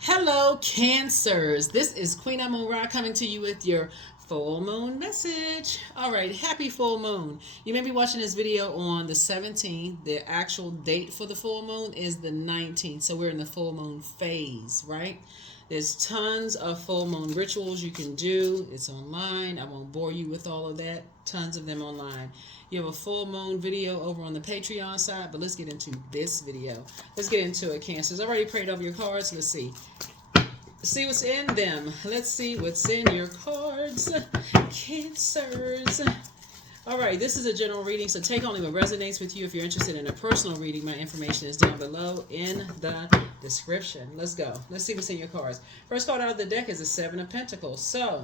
Hello, Cancers. This is Queen Amun Ra coming to you with your full moon message. All right, happy full moon. You may be watching this video on the 17th. The actual date for the full moon is the 19th. So we're in the full moon phase, right? There's tons of full moon rituals you can do. It's online. I won't bore you with all of that. Tons of them online. You have a full moon video over on the Patreon side, but let's get into this video. Let's get into it, Cancers. I already prayed over your cards. Let's see. See what's in them. Let's see what's in your cards, Cancers. All right, this is a general reading, so take only what resonates with you. If you're interested in a personal reading, my information is down below in the description. Let's go. Let's see what's in your cards. First card out of the deck is the Seven of Pentacles. So,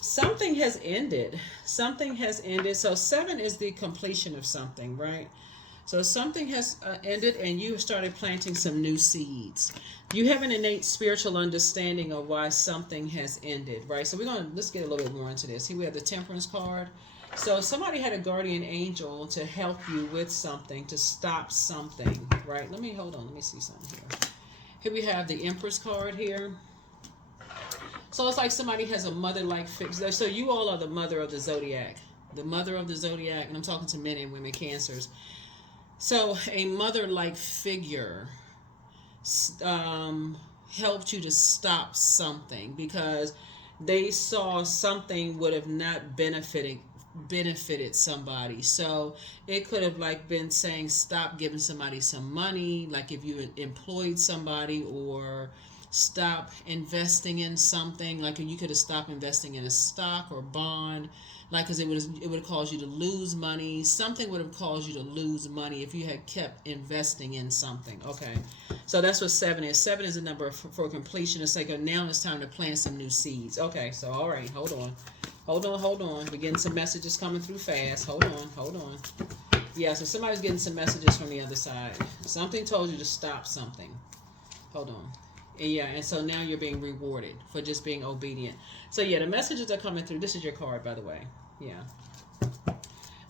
something has ended. Something has ended. So, 7 is the completion of something, right? So something has ended and you have started planting some new seeds. You have an innate spiritual understanding of why something has ended, right? So let's get a little bit more into this. Here we have the Temperance card. So somebody had a guardian angel to help you with something, to stop something, right? Hold on, let me see something here. Here we have the Empress card here. So it's like somebody has a mother-like figure. So you all are the mother of the Zodiac. The mother of the Zodiac, and I'm talking to men and women, Cancers. So a mother-like figure helped you to stop something because they saw something would have not benefited somebody. So it could have like been saying stop giving somebody some money, like if you employed somebody, or stop investing in something, like you could have stopped investing in a stock or bond, like because it would have caused you to lose money. Something would have caused you to lose money if you had kept investing in something. Okay, so that's what 7 is. 7 is a number for completion. It's like now it's time to plant some new seeds. Okay, so all right, hold on. We're getting some messages coming through fast. Hold on. Yeah, so somebody's getting some messages from the other side. Something told you to stop something. Hold on. Yeah, and so now you're being rewarded for just being obedient. So yeah, the messages are coming through. This is your card, by the way. Yeah.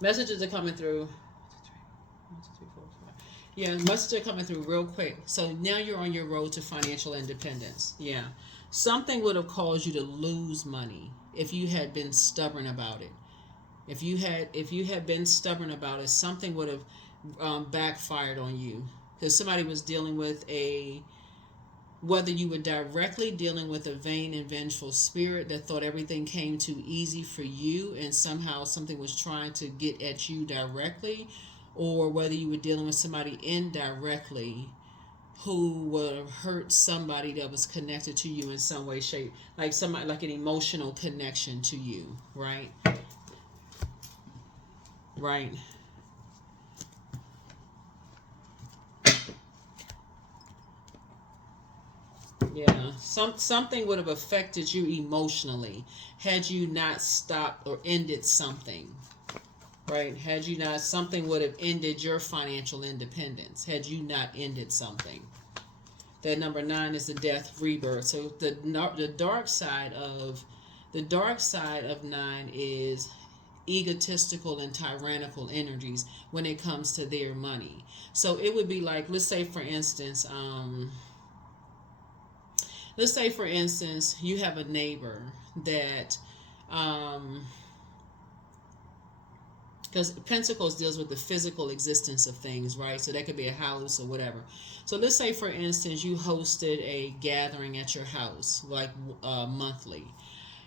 Messages are coming through. Yeah, messages are coming through real quick. So now you're on your road to financial independence. Yeah. Something would have caused you to lose money if you had been stubborn about it. If you had been stubborn about it, something would have backfired on you. Because somebody was dealing with whether you were directly dealing with a vain and vengeful spirit that thought everything came too easy for you and somehow something was trying to get at you directly, or whether you were dealing with somebody indirectly who would have hurt somebody that was connected to you in some way, shape, like somebody, like an emotional connection to you, right? Right. Yeah, something would have affected you emotionally had you not stopped or ended something, right? Had you not, something would have ended your financial independence had you not ended something. That number 9 is the death rebirth. So the dark side of 9 is egotistical and tyrannical energies when it comes to their money. So it would be like, let's say for instance, you have a neighbor that, because Pentacles deals with the physical existence of things, right? So that could be a house or whatever. So let's say, for instance, you hosted a gathering at your house, like monthly,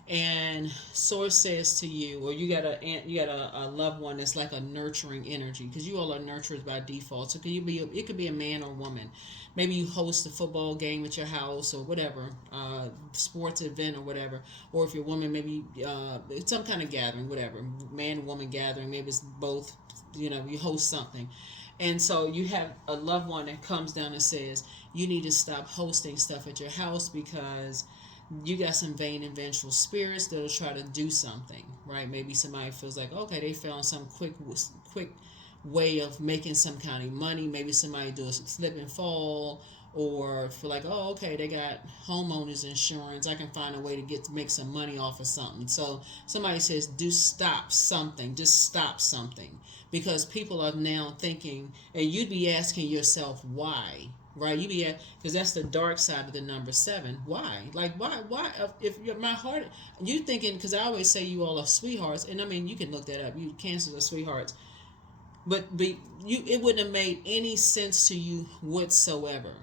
and source says to you, or you got a loved one that's like a nurturing energy, because you all are nurturers by default. So it could be a man or woman. Maybe you host a football game at your house or whatever, sports event or whatever. Or if you're a woman, maybe it's some kind of gathering, whatever, man and woman gathering. Maybe it's both. You host something. And so you have a loved one that comes down and says, you need to stop hosting stuff at your house because you got some vain and vengeful spirits that'll try to do something, right? Maybe somebody feels like, okay, they found some quick way of making some kind of money. Maybe somebody do a slip and fall, or feel like, oh, okay, they got homeowners insurance, I can find a way to make some money off of something. So somebody says, just stop something, because people are now thinking, and you'd be asking yourself why, right? You be at, because that's the dark side of the number 7. Why? Like, why? If you're my heart, you thinking, because I always say you all are sweethearts, and I mean, you can look that up. You Cancers are sweethearts, but you, it wouldn't have made any sense to you whatsoever.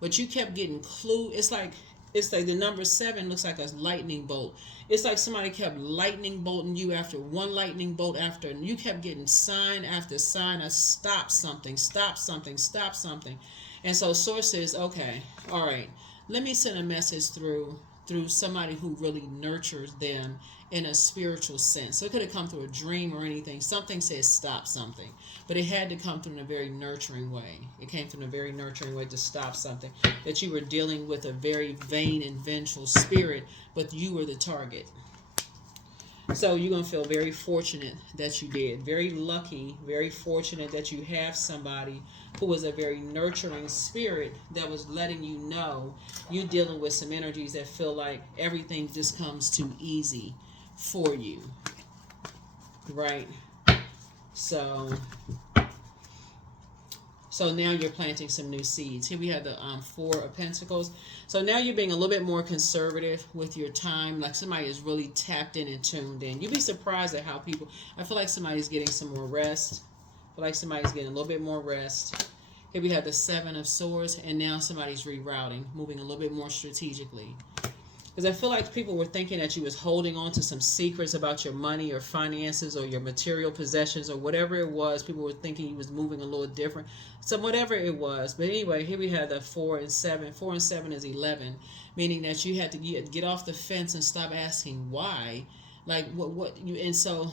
But you kept getting clue. It's like the number 7 looks like a lightning bolt. It's like somebody kept lightning bolting you after one lightning bolt after, and you kept getting sign after sign of stop something, stop something, stop something. And so source says, okay, all right, let me send a message through somebody who really nurtures them in a spiritual sense. So it could have come through a dream or anything. Something says stop something. But it had to come through in a very nurturing way. It came through in a very nurturing way to stop something. That you were dealing with a very vain and vengeful spirit, but you were the target. So you're going to feel very fortunate that you did. Very lucky, very fortunate that you have somebody who was a very nurturing spirit that was letting you know you're dealing with some energies that feel like everything just comes too easy for you. Right? So now you're planting some new seeds. Here we have the 4 of Pentacles. So now you're being a little bit more conservative with your time. Like somebody is really tapped in and tuned in. You'd be surprised at how people... I feel like somebody's getting some more rest. I feel like somebody's getting a little bit more rest. Here we have the 7 of Swords. And now somebody's rerouting. Moving a little bit more strategically. Because I feel like people were thinking that you was holding on to some secrets about your money or finances or your material possessions or whatever it was. People were thinking you was moving a little different. So whatever it was. But anyway, here we have the 4 and 7. 4 and 7 is 11. Meaning that you had to get off the fence and stop asking why. Like and so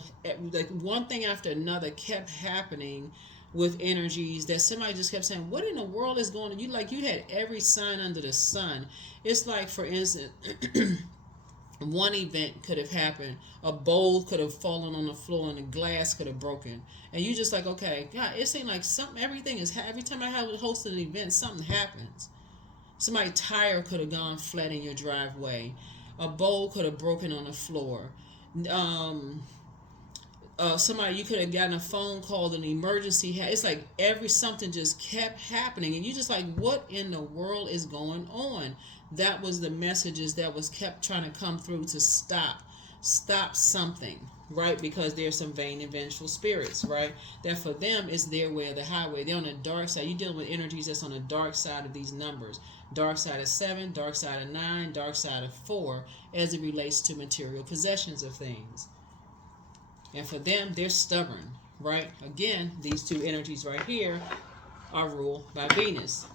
like one thing after another kept happening with energies that somebody just kept saying, what in the world is going on? You had every sign under the sun. It's like, for instance, one event could have happened. A bowl could have fallen on the floor and the glass could have broken. And you just like, okay, God, it seemed like everything is, every time I host an event, something happens. Somebody's tire could have gone flat in your driveway. A bowl could have broken on the floor. Somebody, you could have gotten a phone call, an emergency. It's like something just kept happening, and you just like, what in the world is going on? That was the messages that was kept trying to come through to stop something, right? Because there's some vain and vengeful spirits, right? That for them is their way or the highway. They're on the dark side. You're dealing with energies that's on the dark side of these numbers. Dark side of 7, dark side of 9, dark side of 4, as it relates to material possessions of things. And for them, they're stubborn, right? Again, these two energies right here are ruled by Venus,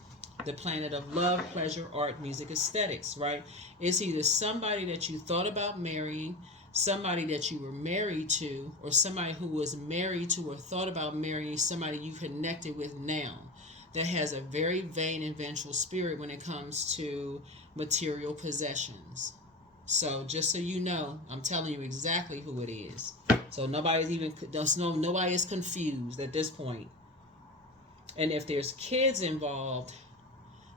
the planet of love, pleasure, art, music, aesthetics, right? It's either somebody that you thought about marrying, somebody that you were married to, or somebody who was married to or thought about marrying somebody you connected with now that has a very vain and vengeful spirit when it comes to material possessions. So just so you know, I'm telling you exactly who it is. So nobody is confused at this point. And if there's kids involved,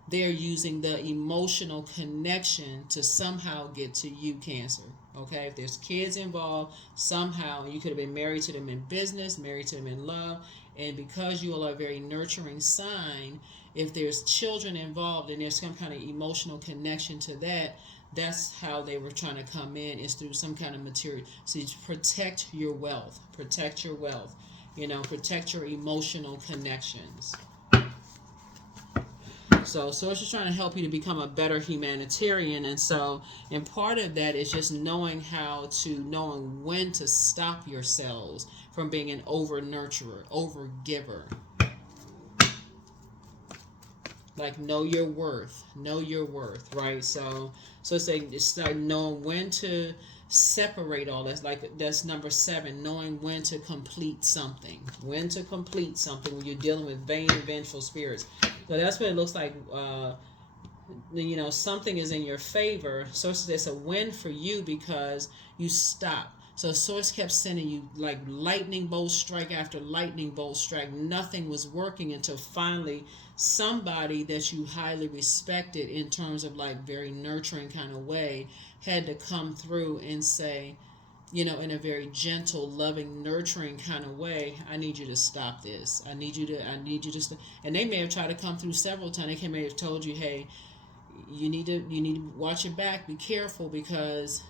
they're using the emotional connection to somehow get to you, Cancer. Okay, if there's kids involved, somehow, and you could have been married to them in business, married to them in love, and because you all are a very nurturing sign, if there's children involved and there's some kind of emotional connection to that, that's how they were trying to come in, is through some kind of material. So you protect your wealth, protect your emotional connections. So it's just trying to help you to become a better humanitarian. And part of that is just knowing when to stop yourselves from being an over nurturer, over giver. Like, know your worth, right? So it's like knowing when to separate all that's like, that's number 7, knowing when to complete something when you're dealing with vain and vengeful spirits. So that's what it looks like. Something is in your favor, so it's a win for you because you stop. So Source kept sending you like lightning bolt strike after lightning bolt strike. Nothing was working until finally somebody that you highly respected in terms of like very nurturing kind of way had to come through and say, in a very gentle, loving, nurturing kind of way, I need you to stop this. I need you to and they may have tried to come through several times. They may have told you, hey, you need to watch your back, be careful, because,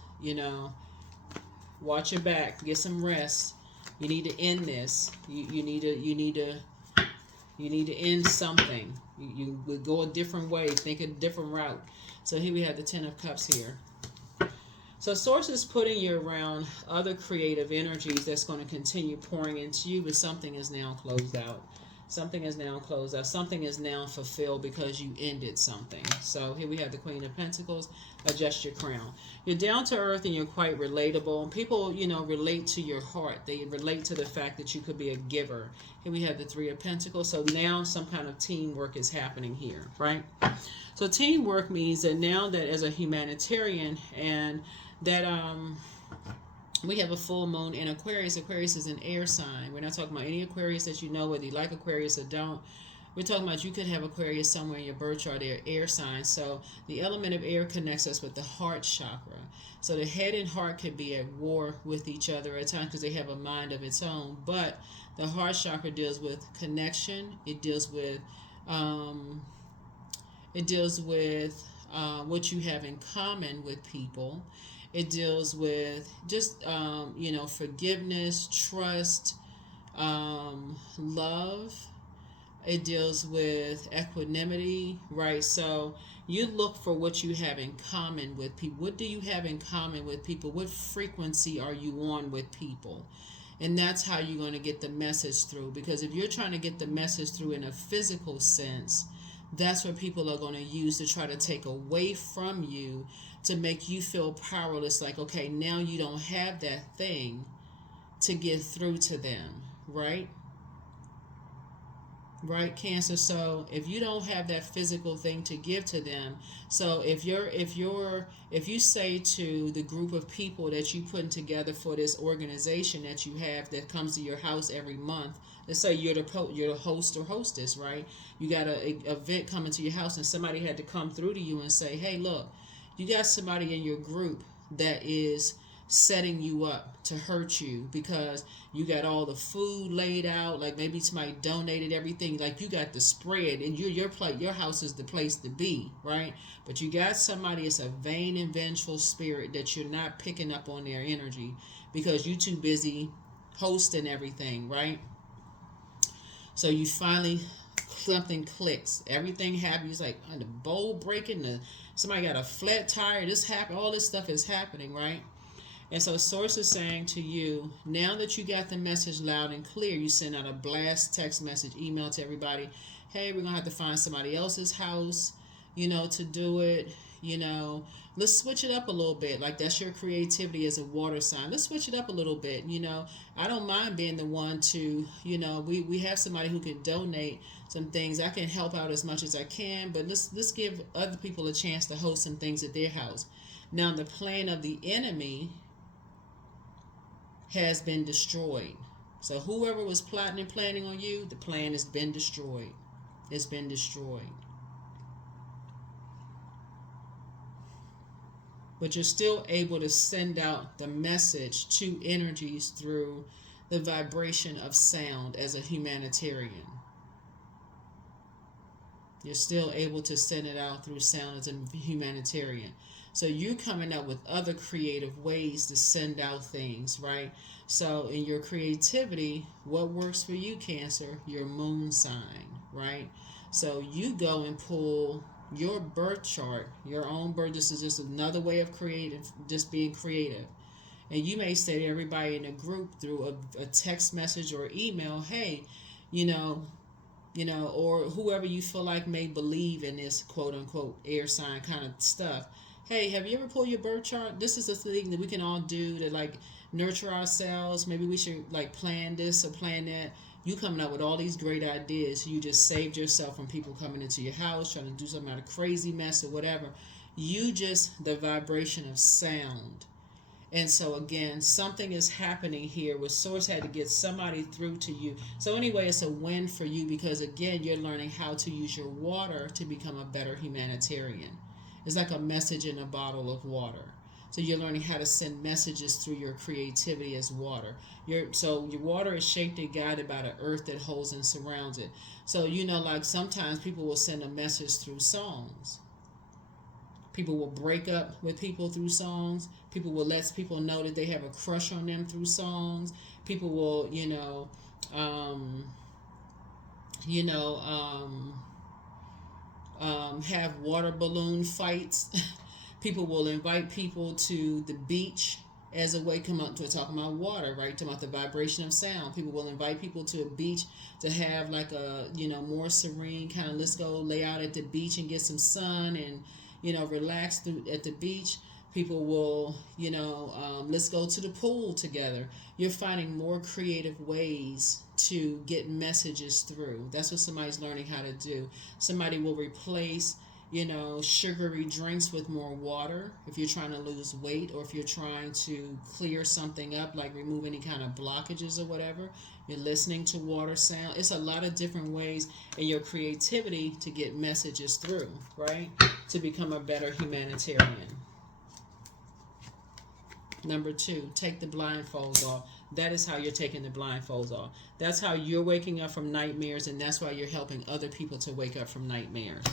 watch your back, get some rest. You need to end this. You need to end something. You would go a different way, think a different route. So here we have the Ten of Cups here. So Source is putting you around other creative energies that's going to continue pouring into you, but something is now closed out. Something is now closed out. Something is now fulfilled because you ended something. So here we have the Queen of Pentacles. Adjust your crown. You're down to earth and you're quite relatable. And people, relate to your heart. They relate to the fact that you could be a giver. Here we have the Three of Pentacles. So now some kind of teamwork is happening here, right? So teamwork means that now that as a humanitarian and that we have a full moon in Aquarius. Aquarius is an air sign. We're not talking about any Aquarius that you know, whether you like Aquarius or don't. We're talking about you could have Aquarius somewhere in your birth chart. They're air signs. So the element of air connects us with the heart chakra. So the head and heart could be at war with each other at times because they have a mind of its own. But the heart chakra deals with connection. It deals with what you have in common with people. It deals with just, forgiveness, trust, love. It deals with equanimity, right? So you look for what you have in common with people. What do you have in common with people? What frequency are you on with people? And that's how you're going to get the message through. Because if you're trying to get the message through in a physical sense, that's what people are going to use to try to take away from you, to make you feel powerless. Like, okay, now you don't have that thing to get through to them, right? Right, Cancer. So if you don't have that physical thing to give to them, so if you say to the group of people that you putting together for this organization that you have that comes to your house every month, let's say you're the host or hostess, right? You got an event coming to your house, and somebody had to come through to you and say, hey, look, you got somebody in your group that is setting you up to hurt you because you got all the food laid out, like maybe somebody donated everything, like you got the spread, and your house is the place to be, right? But you got somebody, it's a vain and vengeful spirit that you're not picking up on their energy because you're too busy hosting everything, right? So you finally, something clicks, everything happens, like the bowl breaking, somebody got a flat tire, this happened, all this stuff is happening, right? And so Source is saying to you, now that you got the message loud and clear, you send out a blast text message, email to everybody, hey, we're going to have to find somebody else's house, to do it, let's switch it up a little bit. Like, that's your creativity as a water sign. Let's switch it up a little bit, I don't mind being the one to, we have somebody who can donate some things. I can help out as much as I can, but let's give other people a chance to host some things at their house. Now, the plan of the enemy has been destroyed. So whoever was plotting and planning on you, the plan has been destroyed. It's been destroyed. But you're still able to send out the message to energies through the vibration of sound as a humanitarian. You're still able to send it out through sound as a humanitarian. So you're coming up with other creative ways to send out things, right? So in your creativity, what works for you, Cancer? Your moon sign, right? So you go and pull your birth chart, your own birth. This is just another way of just being creative. And you may say to everybody in the group through a text message or email, hey, or whoever you feel like may believe in this quote unquote air sign kind of stuff. Hey, have you ever pulled your birth chart? This is a thing that we can all do to like nurture ourselves. Maybe we should like plan this or plan that. You coming up with all these great ideas. You just saved yourself from people coming into your house, trying to do some kind of crazy mess or whatever. You just, the vibration of sound. And so again, something is happening here where Source had to get somebody through to you. So anyway, it's a win for you because again, you're learning how to use your water to become a better humanitarian. It's like a message in a bottle of water. So you're learning how to send messages through your creativity as water. So your water is shaped and guided by the earth that holds and surrounds it. So like sometimes people will send a message through songs. People will break up with people through songs. People will let people know that they have a crush on them through songs. People will, um, you know, have water balloon fights. People will invite people to the beach as a way, come up to talking about water, right? Talking about the vibration of sound. People will invite people to a beach to have like a, more serene kind of, let's go lay out at the beach and get some sun and, relax at the beach. People will, let's go to the pool together. You're finding more creative ways to get messages through. That's what somebody's learning how to do. Somebody will replace, sugary drinks with more water if you're trying to lose weight, or if you're trying to clear something up, like remove any kind of blockages or whatever. You're listening to water sound. It's a lot of different ways in your creativity to get messages through, right? To become a better humanitarian. Number 2, take the blindfolds off. That is how you're taking the blindfolds off. That's how you're waking up from nightmares, and that's why you're helping other people to wake up from nightmares.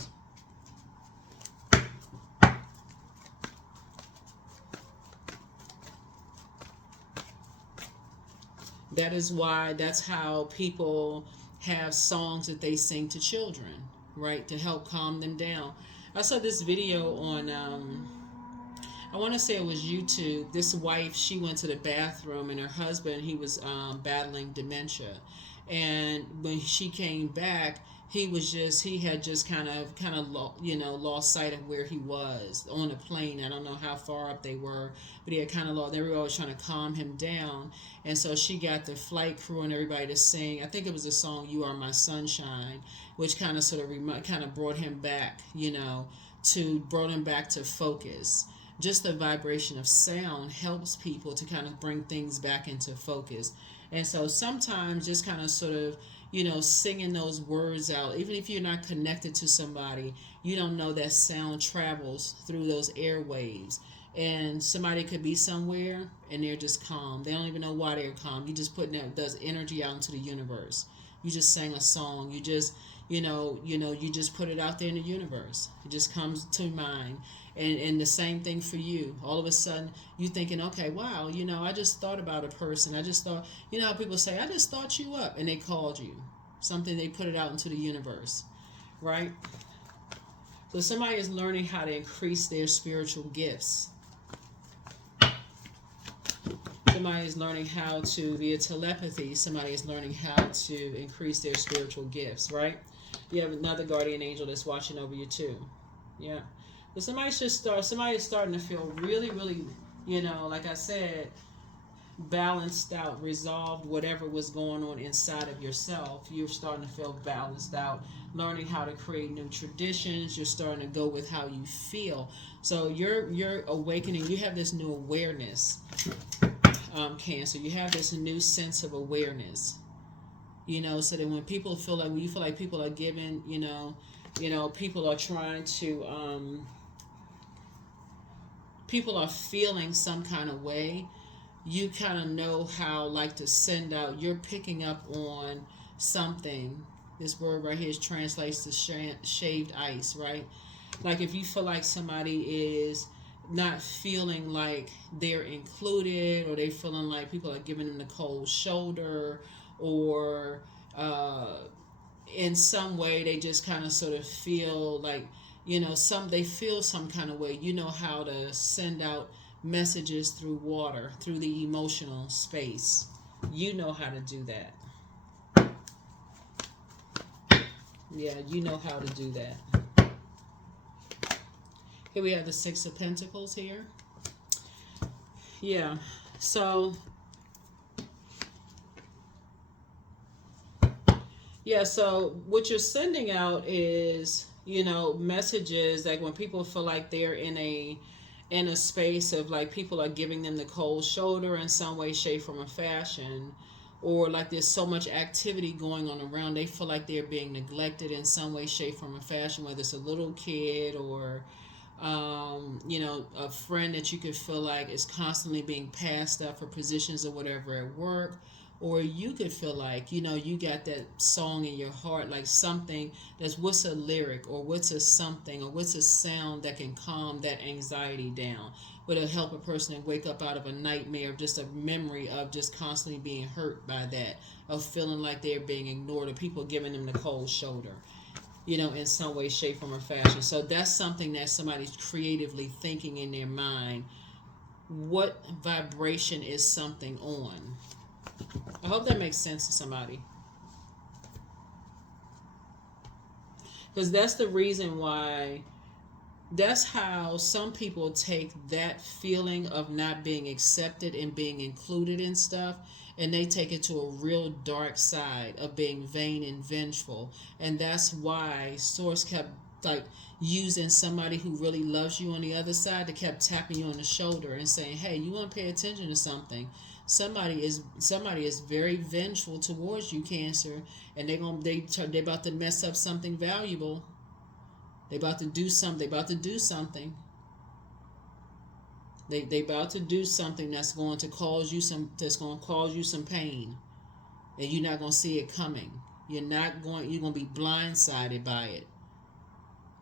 That's how people have songs that they sing to children, right? To help calm them down. I saw this video on, I want to say it was YouTube. This wife, she went to the bathroom, and her husband, he was battling dementia. And when she came back, he had just kind of lost sight of where he was on a plane. I don't know how far up they were, but he had kind of lost. They were always trying to calm him down, and so she got the flight crew and everybody to sing. I think it was the song "You Are My Sunshine," which kind of brought him back, brought him back to focus. Just the vibration of sound helps people to kind of bring things back into focus. And so sometimes just kind of sort of, singing those words out, even if you're not connected to somebody, you don't know that sound travels through those airwaves. And somebody could be somewhere and they're just calm. They don't even know why they're calm. You just putting those energy out into the universe. You just sang a song. You just, you just put it out there in the universe. It just comes to mind. And the same thing for you. All of a sudden, you thinking, okay, wow, I just thought about a person. I just thought, how people say, I just thought you up, and they called you. Something, they put it out into the universe, right? So somebody is learning how to increase their spiritual gifts. Somebody is learning how to, via telepathy, somebody is learning how to increase their spiritual gifts, right? You have another guardian angel that's watching over you too. Yeah. But somebody is starting to feel really, really, like I said, balanced out, resolved, whatever was going on inside of yourself. You're starting to feel balanced out, learning how to create new traditions. You're starting to go with how you feel. So you're awakening. You have this new awareness, Cancer. You have this new sense of awareness. So that when you feel like people are giving, people are trying to, people are feeling some kind of way, you kind of know how, like, to send out, you're picking up on something. This word right here translates to shaved ice, right? Like if you feel like somebody is not feeling like they're included, or they feeling like people are giving them the cold shoulder, or in some way they just kind of sort of feel like, they feel some kind of way. You know how to send out messages through water, through the emotional space. You know how to do that. Yeah, you know how to do that. Here we have the Six of Pentacles here. Yeah, so what you're sending out is, messages, like when people feel like they're in a space of like people are giving them the cold shoulder in some way, shape, form, or fashion, or like there's so much activity going on around, they feel like they're being neglected in some way, shape, form, or fashion, whether it's a little kid or you know, a friend that you could feel like is constantly being passed up for positions or whatever at work. Or you could feel like, you know, you got that song in your heart, like something that's, what's a lyric or what's a something or what's a sound that can calm that anxiety down. But it'll help a person to wake up out of a nightmare of just a memory of just constantly being hurt by that, of feeling like they're being ignored or people giving them the cold shoulder, you know, in some way, shape, form, or fashion. So that's something that somebody's creatively thinking in their mind. What vibration is something on? I hope that makes sense to somebody. Because that's the reason why, that's how some people take that feeling of not being accepted and being included in stuff, and they take it to a real dark side of being vain and vengeful. And that's why Source kept like using somebody who really loves you on the other side, that kept tapping you on the shoulder and saying, hey, you want to pay attention to something. Somebody is very vengeful towards you, Cancer, and they about to mess up something valuable. They about to do something. They about to do something. They about to do something that's going to cause you some pain, and you're not going to see it coming. You're going to be blindsided by it.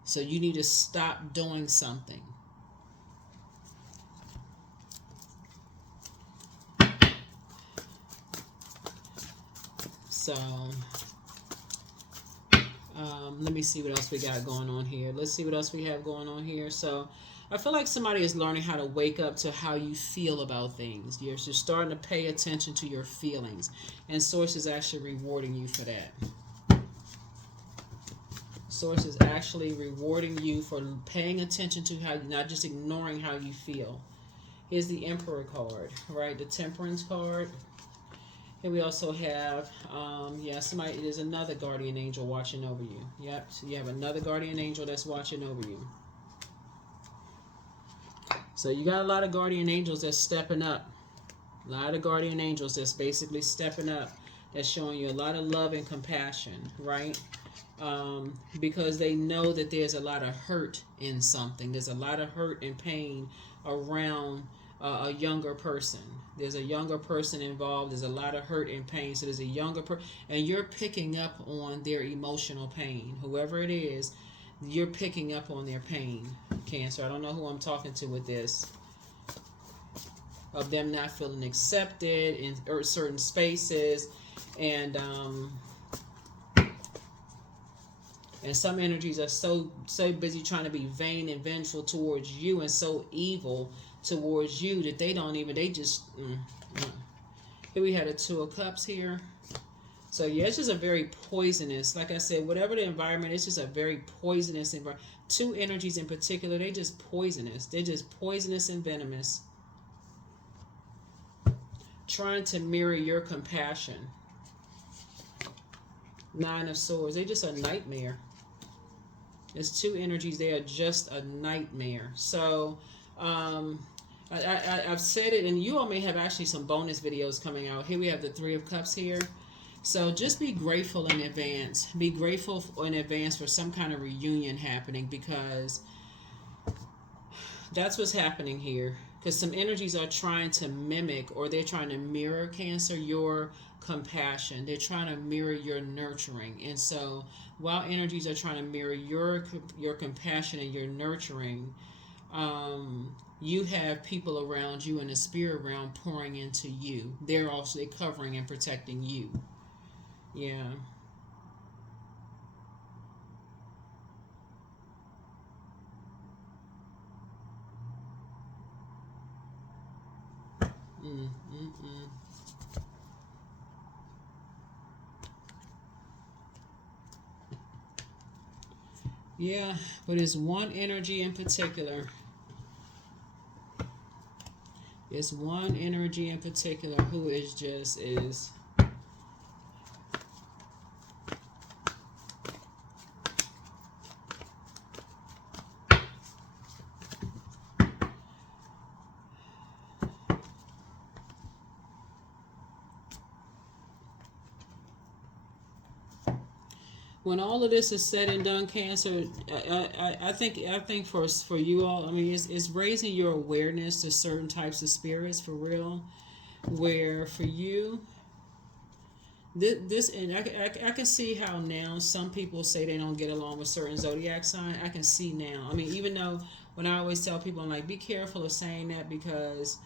So you need to stop doing something. So let me see what else we got going on here. Let's see what else we have going on here. So I feel like somebody is learning how to wake up to how you feel about things. You're just starting to pay attention to your feelings. And Source is actually rewarding you for that. Source is actually rewarding you for paying attention to how, not just ignoring how you feel. Here's the Emperor card, right? The Temperance card. Here we also have, there's another guardian angel watching over you. Yep, so you have another guardian angel that's watching over you. So you got a lot of guardian angels that's stepping up. A lot of guardian angels that's basically stepping up. That's showing you a lot of love and compassion, right? Because they know that there's a lot of hurt in something. There's a lot of hurt and pain around a younger person. There's a younger person involved. There's a lot of hurt and pain. So there's a younger person, and you're picking up on their emotional pain. Whoever it is, you're picking up on their pain, Cancer. I don't know who I'm talking to with this. Of them not feeling accepted in certain spaces, and some energies are so busy trying to be vain and vengeful towards you, and so evil towards you, that Here we had a Two of Cups here. So yeah, it's just a very poisonous, like I said, whatever the environment, it's just a very poisonous environment. Two energies in particular, they just poisonous. They're just poisonous and venomous. Trying to mirror your compassion. Nine of Swords, they're just a nightmare. It's two energies, they are just a nightmare. So I've said it, and you all may have actually some bonus videos coming out. Here we have the Three of Cups here. So just be grateful in advance. Be grateful in advance for some kind of reunion happening, because that's what's happening here. Because some energies are trying to mimic, or they're trying to mirror, Cancer, your compassion. They're trying to mirror your nurturing. And so while energies are trying to mirror your compassion and your nurturing, you have people around you in the spirit realm pouring into you. They're covering and protecting you. Yeah. Yeah, but it's one energy in particular. It's one energy in particular who is when all of this is said and done, Cancer, I think for you all, I mean, it's raising your awareness to certain types of spirits for real. Where for you, this and I can see how now some people say they don't get along with certain zodiac sign. I can see now. I mean, even though when I always tell people, I'm like, be careful of saying that because.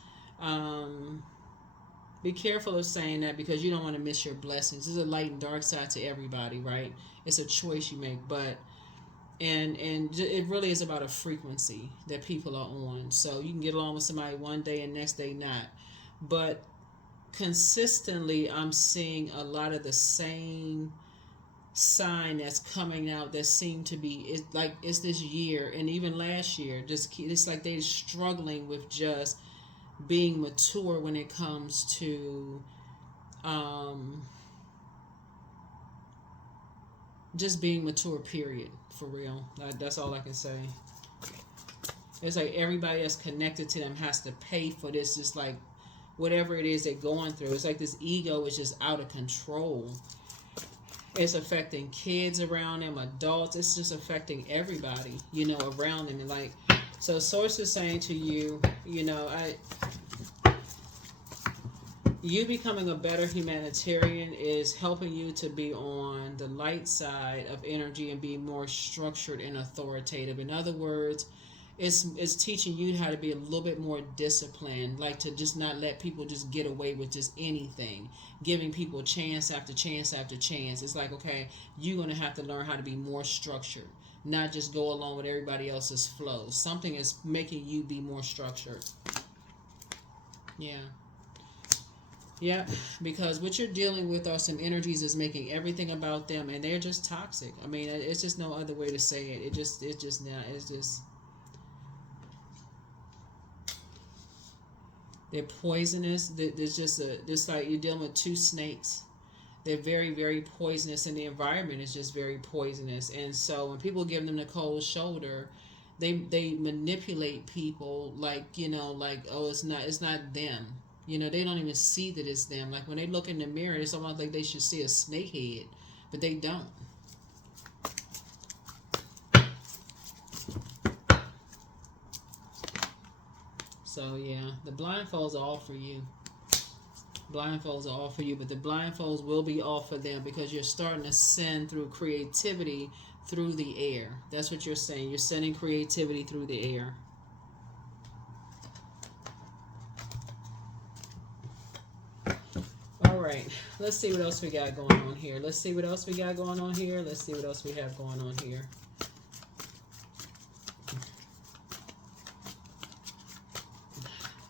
Be careful of saying that because you don't want to miss your blessings. There's a light and dark side to everybody, right? It's a choice you make, but it really is about a frequency that people are on. So you can get along with somebody one day and next day not, but consistently I'm seeing a lot of the same sign that's coming out that seem to be it's this year and even last year. Just it's like they're struggling with just being mature when it comes to just being mature, period, for real. That's all I can say. It's like everybody that's connected to them has to pay for this. Just like whatever it is they're going through. It's like this ego is just out of control. It's affecting kids around them, adults. It's just affecting everybody, around them. And like, so Source is saying to you, you becoming a better humanitarian is helping you to be on the light side of energy and be more structured and authoritative. In other words, it's teaching you how to be a little bit more disciplined, like to just not let people just get away with just anything, giving people chance after chance after chance. It's like, okay, you're going to have to learn how to be more structured, not just go along with everybody else's flow. Something is making you be more structured. Yeah. Yeah, because what you're dealing with are some energies that's making everything about them, and they're just toxic. I mean, it's just no other way to say it. It's just they're poisonous. There's just like you're dealing with two snakes. They're very, very poisonous, and the environment is just very poisonous. And so when people give them the cold shoulder, they manipulate people like, oh, it's not them. They don't even see that it's them. Like when they look in the mirror, it's almost like they should see a snake head, but they don't. So yeah, the blindfolds are all for you. Blindfolds are all for you, but the blindfolds will be all for them because you're starting to send through creativity through the air. That's what you're saying. You're sending creativity through the air. All right, let's see what else we got going on here. Let's see what else we have going on here.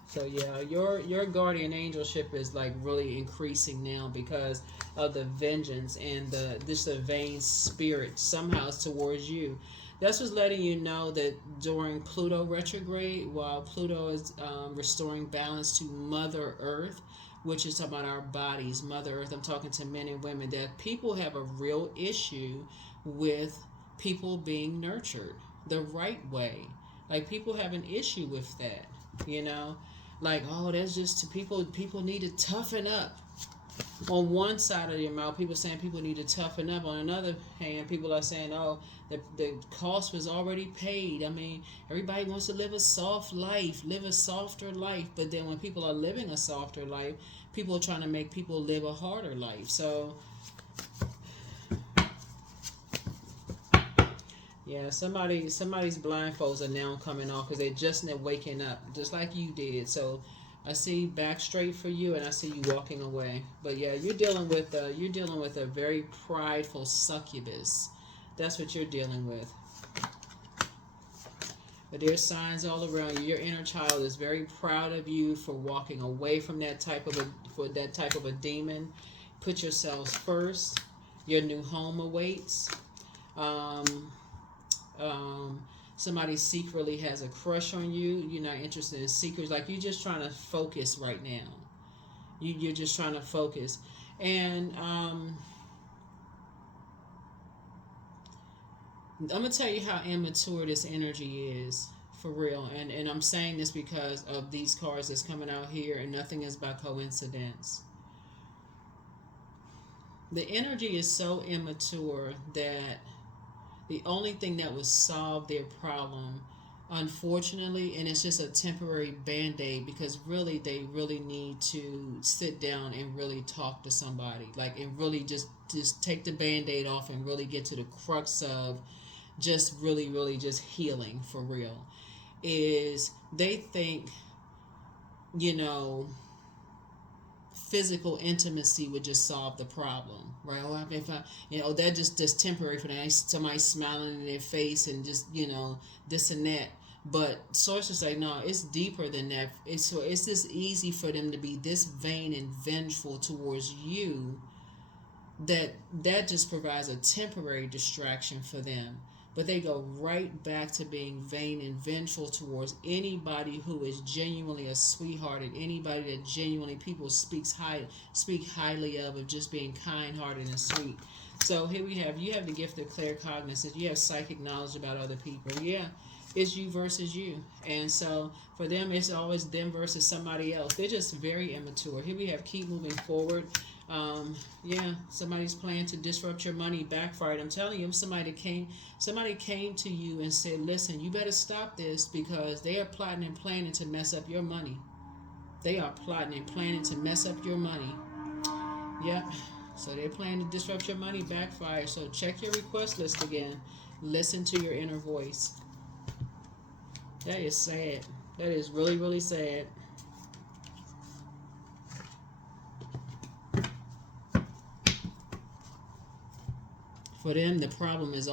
So yeah, your guardian angelship is like really increasing now because of the vengeance and the vain spirit somehow towards you. That's what's letting you know that during Pluto retrograde, while Pluto is restoring balance to Mother Earth, which is about our bodies, Mother Earth, I'm talking to men and women, that people have a real issue with people being nurtured the right way. Like people have an issue with that, Like, oh, that's just people need to toughen up. On one side of your mouth, people saying people need to toughen up. On another hand, people are saying, oh, the cost was already paid. I mean, everybody wants to live a soft life, live a softer life. But then when people are living a softer life, people are trying to make people live a harder life. So, yeah, somebody's blindfolds are now coming off because they're just waking up, just like you did. So, I see back straight for you, and I see you walking away. But yeah, you're dealing with a very prideful succubus. That's what you're dealing with. But there's signs all around you. Your inner child is very proud of you for walking away from that type of a demon. Put yourselves first. Your new home awaits. Somebody secretly has a crush on you. You're not interested in secrets. Like you're just trying to focus right now. You're just trying to focus. And I'm going to tell you how immature this energy is. For real. And I'm saying this because of these cards that's coming out here. And nothing is by coincidence. The energy is so immature that the only thing that would solve their problem, unfortunately, and it's just a temporary band-aid, because really they really need to sit down and really talk to somebody, like, and really just take the band-aid off and really get to the crux of just really just healing for real. Is they think, you know, physical intimacy would just solve the problem, right? Or if I, you know, that just temporary for them. Somebody smiling in their face and just, you know, this and that. But sources say no, it's deeper than that. It's just easy for them to be this vain and vengeful towards you, that just provides a temporary distraction for them. But they go right back to being vain and vengeful towards anybody who is genuinely a sweetheart, and anybody that genuinely people speak highly of just being kind-hearted and sweet. So here we have, you have the gift of claircognizance. You have psychic knowledge about other people. Yeah, it's you versus you. And so for them, it's always them versus somebody else. They're just very immature. Here we have keep moving forward. Yeah, somebody's plan to disrupt your money backfired. I'm telling you, somebody came to you and said, listen, you better stop this, because they are plotting and planning to mess up your money. They are plotting and planning to mess up your money. Yep. So they're planning to disrupt your money backfire. So check your request list again. Listen to your inner voice. That is sad. That is really sad. For them, the problem is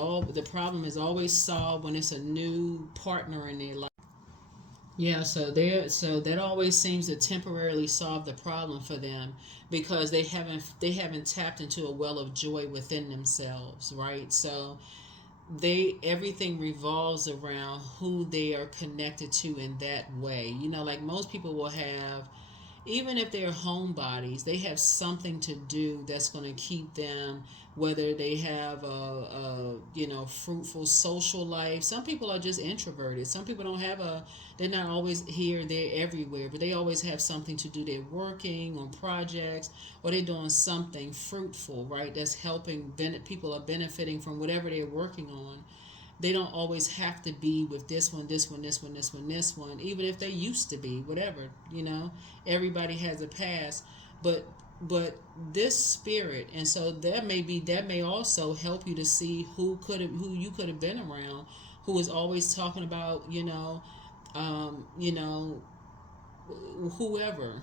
always solved when it's a new partner in their life. Yeah, so that always seems to temporarily solve the problem for them, because they haven't tapped into a well of joy within themselves, right? So everything revolves around who they are connected to in that way. You know, like most people will have, even if they're homebodies, they have something to do that's going to keep them, whether they have a fruitful social life. Some people are just introverted. Some people don't have they're not always here, they're everywhere, but they always have something to do. They're working on projects, or they're doing something fruitful, right? That's helping, people are benefiting from whatever they're working on. They don't always have to be with this one, even if they used to be, whatever, everybody has a past, but this spirit, and so that may also help you to see who you could have been around, who is always talking about, whoever,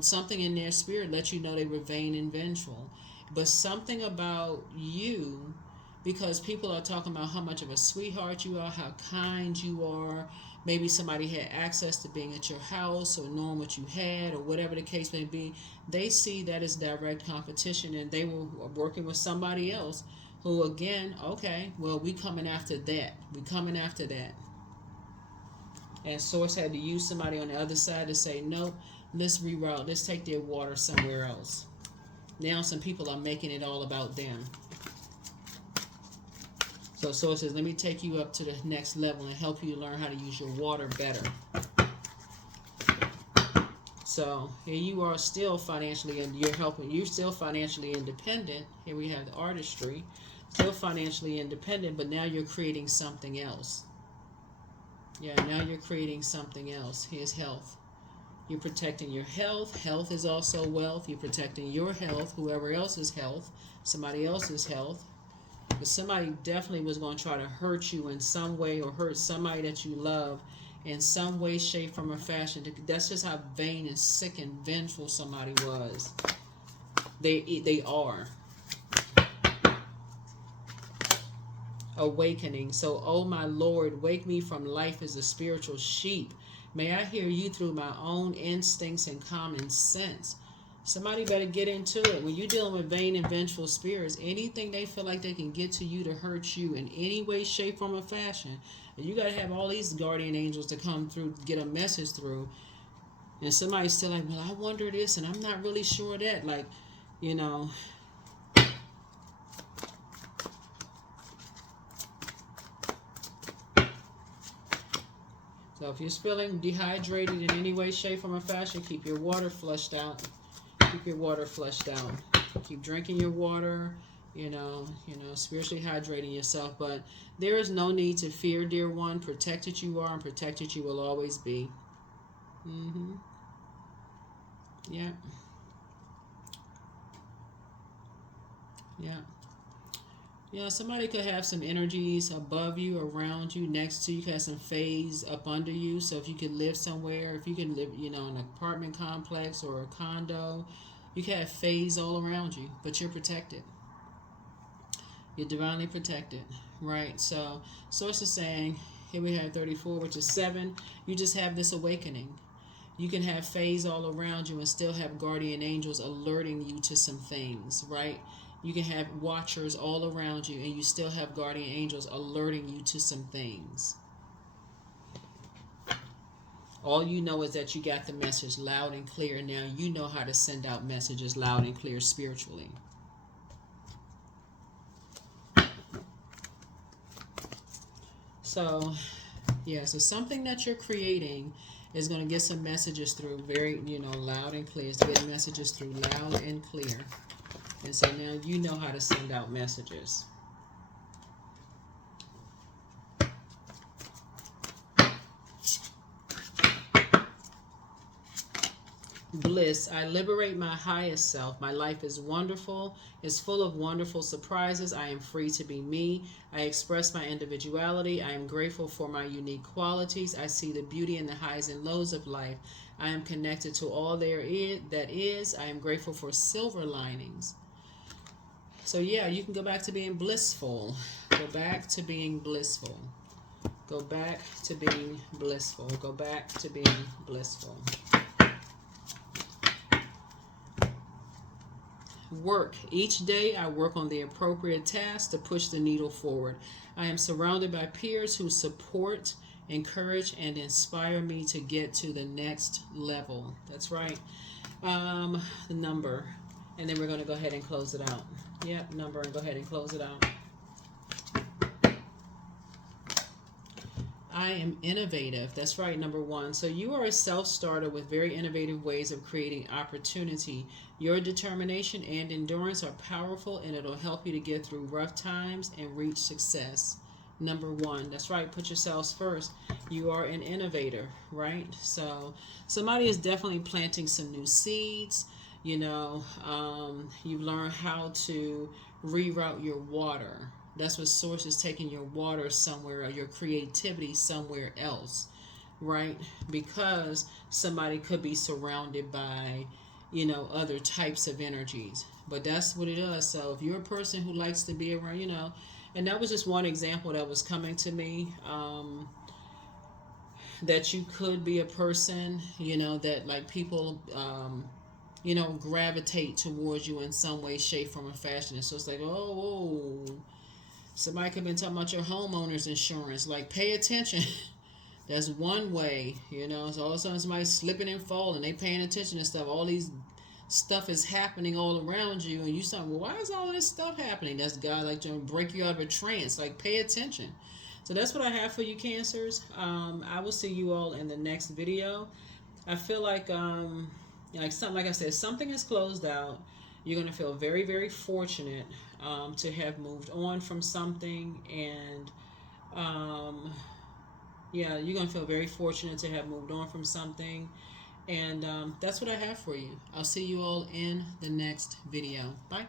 something in their spirit lets you know they were vain and vengeful, but something about you, because people are talking about how much of a sweetheart you are, how kind you are. Maybe somebody had access to being at your house or knowing what you had, or whatever the case may be. They see that as direct competition, and they were working with somebody else who, again, okay, well, we coming after that. And Source had to use somebody on the other side to say, nope, let's reroute. Let's take their water somewhere else. Now some people are making it all about them. So Source says, let me take you up to the next level and help you learn how to use your water better. So here you are, still financially, and you're still financially independent. Here we have the artistry, still financially independent, but now you're creating something else. Yeah, now you're creating something else. Here's health. You're protecting your health. Health is also wealth. You're protecting your health, whoever else's health, somebody else's health. But somebody definitely was going to try to hurt you in some way, or hurt somebody that you love in some way, shape, form, or fashion. That's just how vain and sick and vengeful somebody was. They are. Awakening. So, oh my Lord, wake me from life as a spiritual sheep. May I hear you through my own instincts and common sense. Somebody better get into it. When you're dealing with vain and vengeful spirits, anything they feel like they can get to you to hurt you in any way, shape, form, or fashion, and you got to have all these guardian angels to come through, get a message through, and somebody's still like, well, I wonder this, and I'm not really sure that, like, So if you're feeling dehydrated in any way, shape, form, or fashion, keep your water flushed out. Keep your water flushed out. Keep drinking your water, spiritually hydrating yourself. But there is no need to fear, dear one. Protected you are and protected you will always be. Mm-hmm. Yeah. Yeah. Yeah, somebody could have some energies above you, around you, next to you. You could have some phase up under you. So if you could live somewhere, if you could live, in an apartment complex or a condo, you could have phase all around you, but you're protected. You're divinely protected, right? So Source is saying, here we have 34, which is 7. You just have this awakening. You can have phase all around you and still have guardian angels alerting you to some things, right? You can have watchers all around you and you still have guardian angels alerting you to some things. All you know is that you got the message loud and clear. Now you know how to send out messages loud and clear spiritually. So, yeah, so something that you're creating is going to get some messages through very, loud and clear. It's getting messages through loud and clear. And so now you know how to send out messages. Bliss. I liberate my highest self. My life is wonderful. It's full of wonderful surprises. I am free to be me. I express my individuality. I am grateful for my unique qualities. I see the beauty in the highs and lows of life. I am connected to all there is that is. I am grateful for silver linings. So yeah, you can go back to being blissful. Go back to being blissful. Go back to being blissful. Go back to being blissful. Work. Each day I work on the appropriate tasks to push the needle forward. I am surrounded by peers who support, encourage, and inspire me to get to the next level. That's right. The number. And then we're going to go ahead and close it out. Yep, number, and go ahead and close it out. I am innovative. That's right, number 1. So you are a self-starter with very innovative ways of creating opportunity. Your determination and endurance are powerful, and it'll help you to get through rough times and reach success. Number 1. That's right. Put yourselves first. You are an innovator, right? So somebody is definitely planting some new seeds. You've learned how to reroute your water. That's what Source is taking your water somewhere or your creativity somewhere else, right? Because somebody could be surrounded by, other types of energies. But that's what it is. So if you're a person who likes to be around, and that was just one example that was coming to me, that you could be a person, that like people, gravitate towards you in some way, shape, form, or fashion. And so it's like, oh, somebody could have been talking about your homeowner's insurance. Like, pay attention. That's one way, So all of a sudden somebody's slipping and falling. They paying attention to stuff. All these stuff is happening all around you. And you say, well, why is all this stuff happening? That's God, like, to break you out of a trance. Like, pay attention. So that's what I have for you, Cancers. I will see you all in the next video. I feel like, like I said, something is closed out. You're going to feel very, very fortunate to have moved on from something. And, you're going to feel very fortunate to have moved on from something. And that's what I have for you. I'll see you all in the next video. Bye.